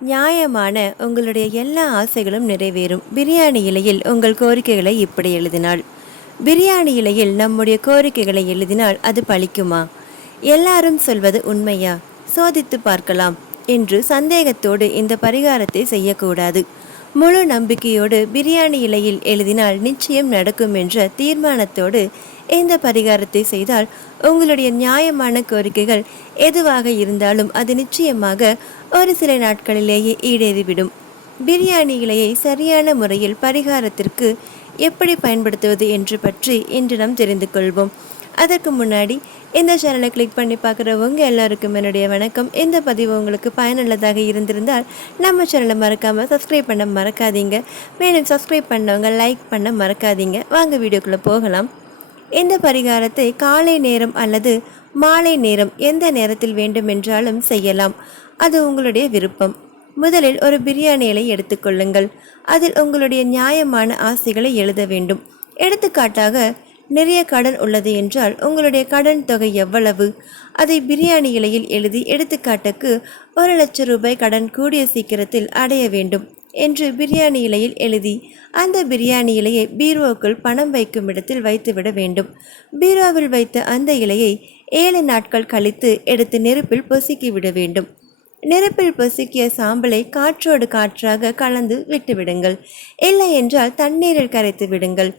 நியாயமான உங்களுடைய எல்லா ஆசைகளும் நிறைவேறும். பிரியாணி இலையில் உங்கள் கோரிக்கைகளை இப்படி எழுதினாள். பிரியாணி இலையில் நம்முடைய கோரிக்கைகளை எழுதினால் அது பழிக்குமா? எல்லாரும் சொல்வது உண்மையா? சோதித்து பார்க்கலாம் என்று சந்தேகத்தோடு இந்த பரிகாரத்தை செய்யக்கூடாது. முழு நம்பிக்கையோடு பிரியாணி இலையில் எழுதினால் நிச்சயம் நடக்கும் என்ற தீர்மானத்தோடு இந்த பரிகாரத்தை செய்தால் உங்களுடைய நியாயமான கோரிக்கைகள் எதுவாக இருந்தாலும் அது நிச்சயமாக ஒரு சில நாட்களிலேயே ஈடேறிவிடும். பிரியாணி இலையை சரியான முறையில் பரிகாரத்திற்கு எப்படி பயன்படுத்துவது என்று பற்றி இன்று நாம் தெரிந்து கொள்வோம். அதற்கு முன்னாடி இந்த சேனலை கிளிக் பண்ணி பார்க்குறவங்க எல்லாருக்கும் என்னுடைய வணக்கம். இந்த பதிவு உங்களுக்கு பயனுள்ளதாக இருந்திருந்தால் நம்ம சேனலை மறக்காமல் சப்ஸ்கிரைப் பண்ண மறக்காதீங்க. மேலும் சப்ஸ்கிரைப் பண்ணவங்க லைக் பண்ண மறக்காதீங்க. வாங்க வீடியோக்குள்ளே போகலாம். இந்த பரிகாரத்தை காலை நேரம் அல்லது மாலை நேரம் எந்த நேரத்தில் வேண்டுமென்றாலும் செய்யலாம். அது உங்களுடைய விருப்பம். முதலில் ஒரு பிரியாணி இலை எடுத்துக்கொள்ளுங்கள் அதில் உங்களுடைய நியாயமான ஆசைகளை எழுத வேண்டும். எடுத்துக்காட்டாக நிறைய கடன் உள்ளது என்றால் உங்களுடைய கடன் தொகை எவ்வளவு? அதை பிரியாணி இலையில் எழுதி எடுத்துக்காட்டுக்கு ஒரு லட்சம் ரூபாய் கடன் கூடிய சீக்கிரத்தில் அடைய வேண்டும் என்று பிரியாணி இலையில் எழுதி அந்த பிரியாணி இலையை பீரோவுக்குள் பணம் வைக்கும் இடத்தில் வைத்துவிட வேண்டும். பீரோவில் வைத்த அந்த இலையை ஏழு நாட்கள் கழித்து எடுத்து நெருப்பில் பொசுக்கிவிட வேண்டும். நெருப்பில் பொசுக்கிய சாம்பலை காற்றோடு காற்றாக கலந்து விட்டுவிடுங்கள். இல்லை என்றால் தண்ணீரில் கரைத்து விடுங்கள்.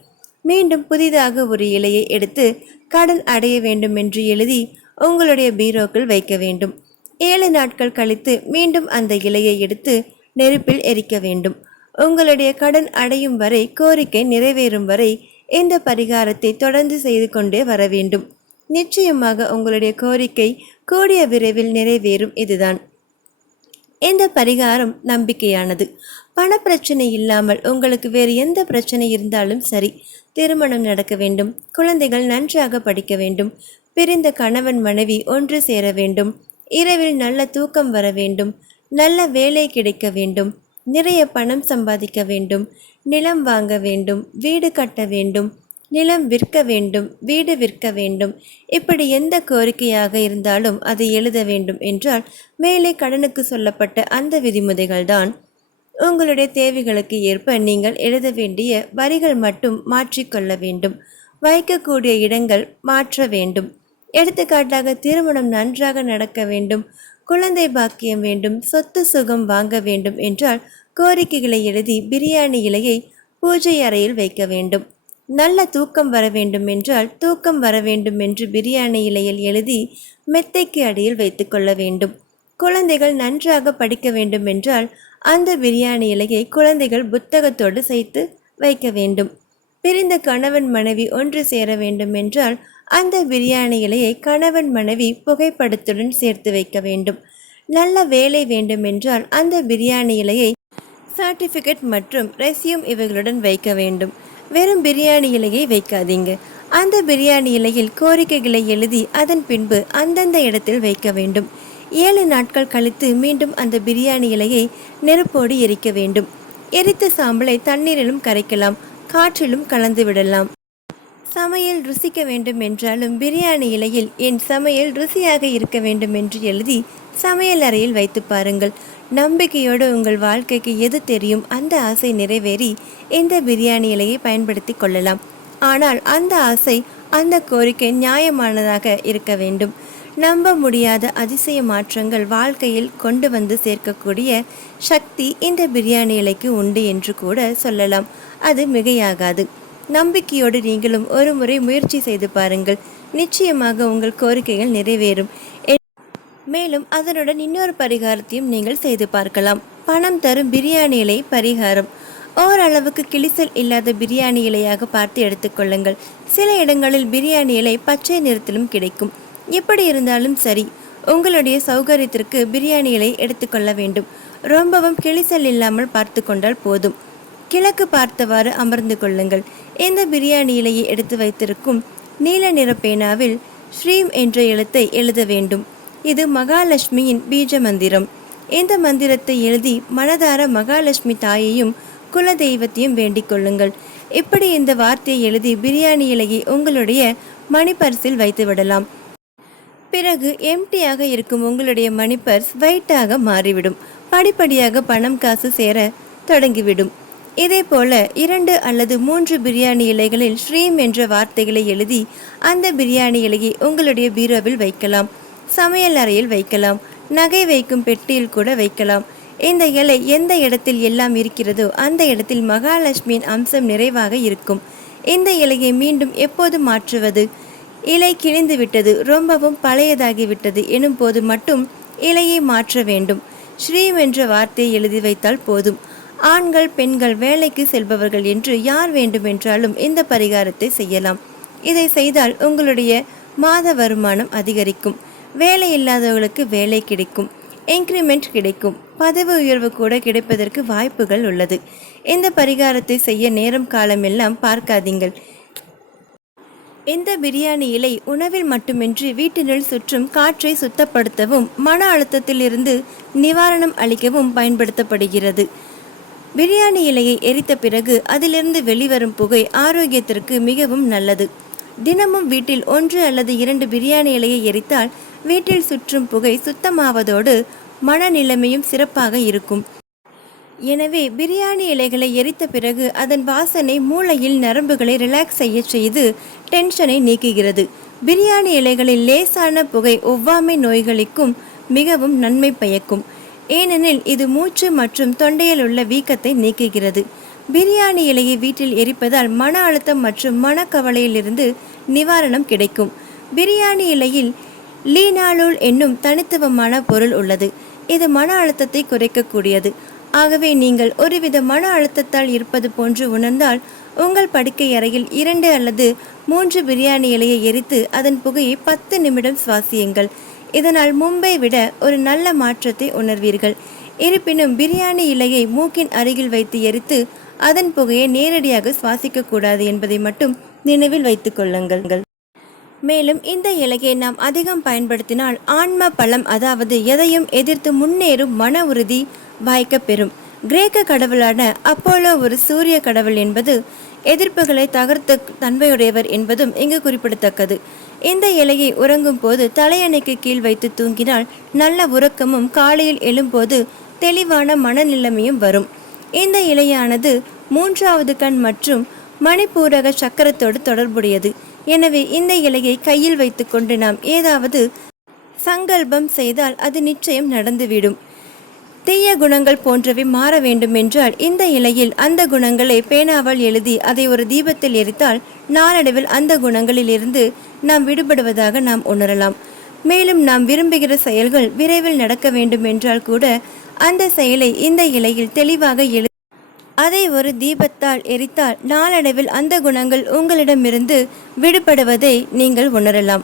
மீண்டும் புதிதாக ஒரு இலையை எடுத்து கடன் அடைய வேண்டும் என்று எழுதி உங்களுடைய பீரோக்கள் வைக்க வேண்டும். ஏழு நாட்கள் கழித்து மீண்டும் அந்த இலையை எடுத்து நெருப்பில் எரிக்க வேண்டும். உங்களுடைய கடன் அடையும் வரை கோரிக்கை நிறைவேறும் வரை இந்த பரிகாரத்தை தொடர்ந்து செய்து கொண்டே வர வேண்டும். நிச்சயமாக உங்களுடைய கோரிக்கை கூடிய விரைவில் நிறைவேறும். இதுதான். இந்த பரிகாரம் நம்பிக்கையானது? பணப்பிரச்சனை இல்லாமல் உங்களுக்கு வேறு எந்த பிரச்சனை இருந்தாலும் சரி திருமணம் நடக்க வேண்டும் குழந்தைகள் நன்றாக படிக்க வேண்டும் பிரிந்த கணவன் மனைவி ஒன்று சேர வேண்டும் இரவில் நல்ல தூக்கம் வர வேண்டும் நல்ல வேலை கிடைக்க வேண்டும் நிறைய பணம் சம்பாதிக்க வேண்டும் நிலம் வாங்க வேண்டும் வீடு கட்ட வேண்டும் நிலம் விற்க வேண்டும் வீடு விற்க வேண்டும். இப்படி எந்த கோரிக்கையாக இருந்தாலும் அதை எழுத வேண்டும் என்றால் மேலே கடனுக்கு சொல்லப்பட்ட அந்த விதிமுறைகள்தான். உங்களுடைய தேவைகளுக்கு ஏற்ப நீங்கள் எழுத வேண்டிய வரிகள் மட்டும் மாற்றிக்கொள்ள வேண்டும். வைக்கக்கூடிய இடங்கள் மாற்ற வேண்டும். எடுத்துக்காட்டாக திருமணம் நன்றாக நடக்க வேண்டும். குழந்தை பாக்கியம் வேண்டும். சொத்து சுகம் வாங்க வேண்டும் என்றால் கோரிக்கைகளை எழுதி பிரியாணி இலையை பூஜை அறையில் வைக்க வேண்டும். நல்ல தூக்கம் வர வேண்டுமென்றால் தூக்கம் வர வேண்டும் என்று பிரியாணி இலையில் எழுதி மெத்தைக்கு அடியில் வைத்துக்கொள்ள வேண்டும். குழந்தைகள் நன்றாக படிக்க வேண்டுமென்றால் அந்த பிரியாணி இலையை குழந்தைகள் புத்தகத்தோடு சேர்த்து வைக்க வேண்டும். பிரிந்த கணவன் மனைவி ஒன்று சேர வேண்டும் என்றால் அந்த பிரியாணி இலையை கணவன் மனைவி புகைப்படத்துடன் சேர்த்து வைக்க வேண்டும். நல்ல வேலை வேண்டுமென்றால் அந்த பிரியாணி இலையை சர்டிஃபிகேட் மற்றும் ரெசியூம் இவைகளுடன் வைக்க வேண்டும். வெறும் பிரியாணி இலையை வைக்காதீங்க. அந்த பிரியாணி இலையில் கோரிக்கைகளை எழுதி அதன் பின்பு அந்தந்த இடத்தில் வைக்க வேண்டும். ஏழு நாட்கள் கழித்து மீண்டும் அந்த பிரியாணி இலையை நெருப்போடு எரிக்க வேண்டும். எரித்த சாம்பலை தண்ணீரிலும் கரைக்கலாம் காற்றிலும் கலந்து விடலாம். சமையல் ருசிக்க வேண்டும் என்றாலும் பிரியாணி இலையில் என் சமையல் ருசியாக இருக்க வேண்டும் என்று எழுதி சமையல் அறையில் வைத்து பாருங்கள். நம்பிக்கையோடு உங்கள் வாழ்க்கைக்கு எது தெரியும் அந்த ஆசை நிறைவேறி இந்த பிரியாணி இலையை பயன்படுத்தி கொள்ளலாம். ஆனால் அந்த ஆசை அந்த கோரிக்கை நியாயமானதாக இருக்க வேண்டும். நம்ப முடியாத அதிசய மாற்றங்கள் வாழ்க்கையில் கொண்டு வந்து சேர்க்கக்கூடிய சக்தி இந்த பிரியாணி இலைக்கு உண்டு என்று கூட சொல்லலாம். அது மிகையாகாது. நம்பிக்கையோடு நீங்களும் ஒரு முறை முயற்சி செய்து பாருங்கள். நிச்சயமாக உங்கள் கோரிக்கைகள் நிறைவேறும். மேலும் அதனுடன் இன்னொரு பரிகாரத்தையும் நீங்கள் செய்து பார்க்கலாம். பணம் தரும் பிரியாணி இலை பரிகாரம். ஓரளவுக்கு கிளிசல் இல்லாத பிரியாணி இலையாக பார்த்து எடுத்துக்கொள்ளுங்கள் சில இடங்களில் பிரியாணி இலை பச்சை நிறத்திலும் கிடைக்கும். எப்படி இருந்தாலும் சரி உங்களுடைய சௌகரியத்திற்கு பிரியாணி இலை எடுத்துக்கொள்ள வேண்டும். ரொம்பவும் கிளிசல் இல்லாமல் பார்த்து கொண்டால் போதும். கிழக்கு பார்த்தவாறு அமர்ந்து கொள்ளுங்கள். இந்த பிரியாணி இலையை எடுத்து வைத்திருக்கும் நீல நிற பேனாவில் ஸ்ரீம் என்ற எழுத்தை எழுத வேண்டும். இது மகாலட்சுமியின் பீஜ மந்திரம். இந்த மந்திரத்தை எழுதி மனதார மகாலட்சுமி தாயையும் குல தெய்வத்தையும் வேண்டிக் கொள்ளுங்கள். இப்படி இந்த வார்த்தையை எழுதி பிரியாணி இலையை உங்களுடைய மணிப்பர்ஸில் வைத்து விடலாம். பிறகு எம்டியாக இருக்கும் உங்களுடைய மணிப்பர்ஸ் வைட்டாக மாறிவிடும். படிப்படியாக பணம் காசு சேர தொடங்கிவிடும். இதே போல இரண்டு அல்லது மூன்று பிரியாணி இலைகளில் ஸ்ரீம் என்ற வார்த்தைகளை எழுதி அந்த பிரியாணி இலையை உங்களுடைய பீரோவில் வைக்கலாம். சமையல் அறையில் வைக்கலாம். நகை வைக்கும் பெட்டியில் கூட வைக்கலாம். இந்த இலை எந்த இடத்தில் எல்லாம் இருக்கிறதோ அந்த இடத்தில் மகாலட்சுமியின் அம்சம் நிறைவாக இருக்கும். இந்த இலையை மீண்டும் எப்போது மாற்றுவது? இலை கிழிந்து விட்டது ரொம்பவும் பழையதாகிவிட்டது எனும் போது மட்டும் இலையை மாற்ற வேண்டும். ஸ்ரீம் என்ற வார்த்தையை எழுதி வைத்தால் போதும். ஆண்கள் பெண்கள் வேலைக்கு செல்பவர்கள் என்று யார் வேண்டுமென்றாலும் இந்த பரிகாரத்தை செய்யலாம். இதை செய்தால் உங்களுடைய மாத வருமானம் அதிகரிக்கும். வேலை இல்லாதவர்களுக்கு வேலை கிடைக்கும் இன்க்ரிமெண்ட் கிடைக்கும் பதவி உயர்வு கூட கிடைப்பதற்கு வாய்ப்புகள் உள்ளது. இந்த பரிகாரத்தை செய்ய நேரம் காலமெல்லாம் பார்க்காதீங்கள். இந்த பிரியாணி இலை உணவில் மட்டுமின்றி வீட்டினுள் சுற்றும் காற்றை சுத்தப்படுத்தவும் மன அழுத்தத்திலிருந்து நிவாரணம் அளிக்கவும் பயன்படுத்தப்படுகிறது. பிரியாணி இலையை எரித்த பிறகு அதிலிருந்து வெளிவரும் புகை ஆரோக்கியத்திற்கு மிகவும் நல்லது. தினமும் வீட்டில் ஒன்று அல்லது இரண்டு பிரியாணி இலையை எரித்தால் வீட்டில் சுற்றும் புகை சுத்தமாவதோடு மனநிலைமையும் சிறப்பாக இருக்கும். எனவே பிரியாணி இலைகளை எரித்த பிறகு அதன் வாசனை மூளையில் நரம்புகளை ரிலாக்ஸ் செய்ய செய்து டென்ஷனை நீக்குகிறது. பிரியாணி இலைகளில் லேசான புகை ஒவ்வாமை நோய்களுக்கும் மிகவும் நன்மை பயக்கும். ஏனெனில் இது மூச்சு மற்றும் தொண்டையில் உள்ள வீக்கத்தை நீக்குகிறது. பிரியாணி இலையை வீட்டில் எரிப்பதால் மன அழுத்தம் மற்றும் மனக்கவலையிலிருந்து நிவாரணம் கிடைக்கும். பிரியாணி இலையில் லீனாலுள் என்னும் தனித்துவமான பொருள் உள்ளது. இது மன அழுத்தத்தை குறைக்கக்கூடியது. ஆகவே நீங்கள் ஒருவித மன அழுத்தத்தால் இருப்பது போன்று உணர்ந்தால் உங்கள் படுக்கை அறையில் இரண்டு அல்லது மூன்று பிரியாணி இலையை எரித்து அதன் புகையை பத்து நிமிடம் சுவாசியுங்கள். இதனால் மும்பை விட ஒரு நல்ல மாற்றத்தை உணர்வீர்கள். இருப்பினும் பிரியாணி இலையை மூக்கின் அருகில் வைத்து எரித்து அதன் புகையை நேரடியாக சுவாசிக்கக்கூடாது என்பதை மட்டும் நினைவில் வைத்துக் கொள்ளுங்கள். மேலும் இந்த இலையை நாம் அதிகம் பயன்படுத்தினால் ஆன்ம பலம் அதாவது எதையும் எதிர்த்து முன்னேறும் மன உறுதி வாய்க்க பெறும். கிரேக்க கடவுளான அப்போலோ ஒரு சூரிய கடவுள் என்பது எதிர்ப்புகளை தகர்த்த தன்மையுடையவர் என்பதும் இங்கு குறிப்பிடத்தக்கது. இந்த இலையை உறங்கும் போது தலையணைக்கு கீழ் வைத்து தூங்கினால் நல்ல உறக்கமும் காலையில் எழும்போது தெளிவான மனநிலைமையும் வரும். இந்த இலையானது மூன்றாவது கண் மற்றும் மணிப்பூரக சக்கரத்தோடு தொடர்புடையது. எனவே இந்த இலையை கையில் வைத்துக்கொண்டு நாம் ஏதாவது சங்கல்பம் செய்தால் அது நிச்சயம் நடந்துவிடும். தீய குணங்கள் போன்றவை மாற வேண்டுமென்றால் இந்த இலையில் அந்த குணங்களை பேனாவால் எழுதி அதை ஒரு தீபத்தில் எரித்தால் நாளடைவில் அந்த குணங்களில் இருந்து நாம் விடுபடுவதாக நாம் உணரலாம். மேலும் நாம் விரும்புகிற செயல்கள் விரைவில் நடக்க வேண்டும் என்றால் கூட அந்த செயலை இந்த இலையில் தெளிவாக எழுதி அதை ஒரு தீபத்தால் எரித்தால் நாளடைவில் அந்த குணங்கள் உங்களிடமிருந்து விடுபடுவதை நீங்கள் உணரலாம்.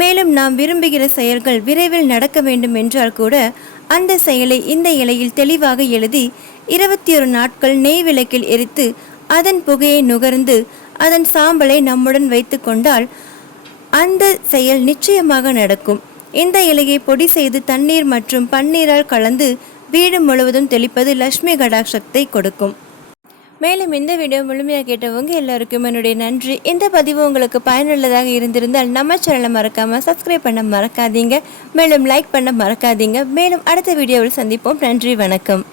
மேலும் நாம் விரும்புகிற செயல்கள் விரைவில் நடக்க வேண்டும் என்றால் கூட அந்த செயலை இந்த இலையில் தெளிவாக எழுதி இருபத்தி ஒரு நாட்கள் நெய் விளக்கில் எரித்து அதன் புகையை நுகர்ந்து அதன் சாம்பலை நம்முடன் வைத்து கொண்டால் அந்த செயல் நிச்சயமாக நடக்கும். இந்த இலையை பொடி செய்து தண்ணீர் மற்றும் பன்னீரால் கலந்து வீடு முழுவதும் தெளிப்பது லக்ஷ்மி கடாட்சத்தை கொடுக்கும். மேலும் இந்த வீடியோ முழுமையாக கேட்டவங்க எல்லாருக்கும் என்னுடைய நன்றி. இந்த பதிவு உங்களுக்கு பயனுள்ளதாக இருந்திருந்தால் நம்ம சேனலை மறக்காமல் சப்ஸ்கிரைப் பண்ண மறக்காதீங்க. மேலும் லைக் பண்ண மறக்காதீங்க. மேலும் அடுத்த வீடியோவில் சந்திப்போம். நன்றி வணக்கம்.